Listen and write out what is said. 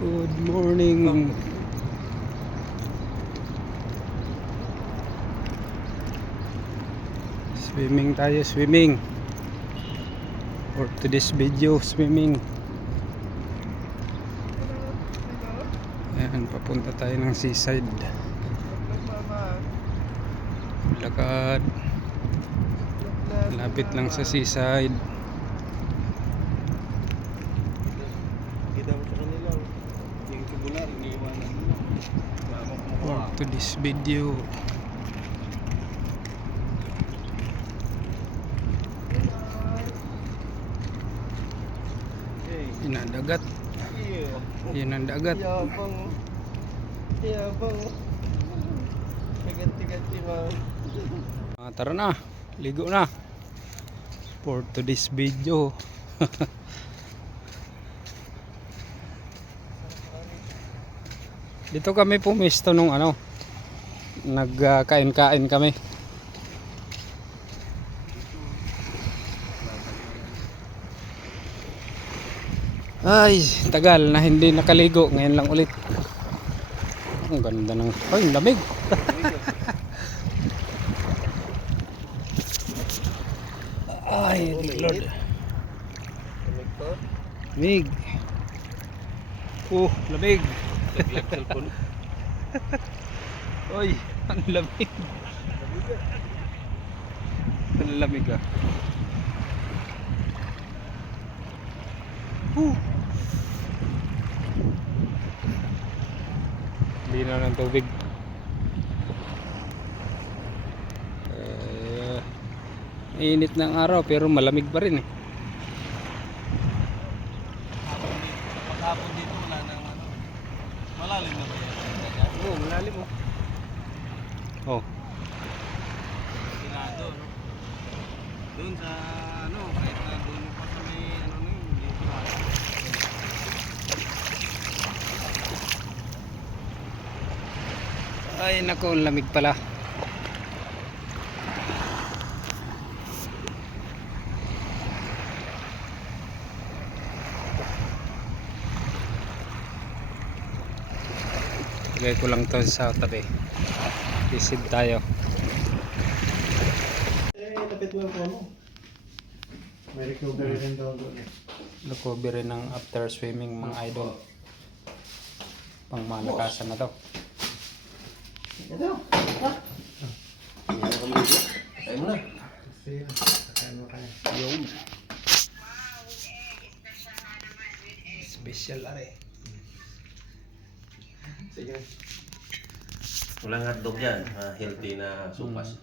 Good morning. Swimming tayo, swimming. For today's video, swimming. Ayan, papunta tayo ng seaside. Lakad. Lapit lang sa seaside. Kita mo sa kanila, yung tubular, iniiwanan mo. For today's video. Yun ang dagat. Yun ang dagat. Yabang. Yabang. Kaganti-ganti ba? Tara na. Ligo na. For today's video. Dito kami pumisto nung nagkain-kain kami. Ay, tagal na hindi nakaligo. Ngayon lang ulit. Ang ganda ng... Ay, lamig. Ay, Lord. Lamig. Lamig. Oy, ang lamig. Ang lamig ah. Hindi na ng tubig. Init ng araw pero malamig pa rin eh. Maghapon dito, wala nang malalim na ba yan? Oo, malalim oh. Oh. Pinado, no? Doon sa, kahit na doon pa sa may, dito pa. Ay nako, ang lamig pala. Lagay ko lang to sa tabi. Isip tayo. Tapit mo yung phone mo. May recovery rin daw doon. Recovery ng after swimming mga idol. Pang malakasan na to. Ito. Tayo mo na. Yung special are. Sige. Walang hotdog yan. Healthy na supas.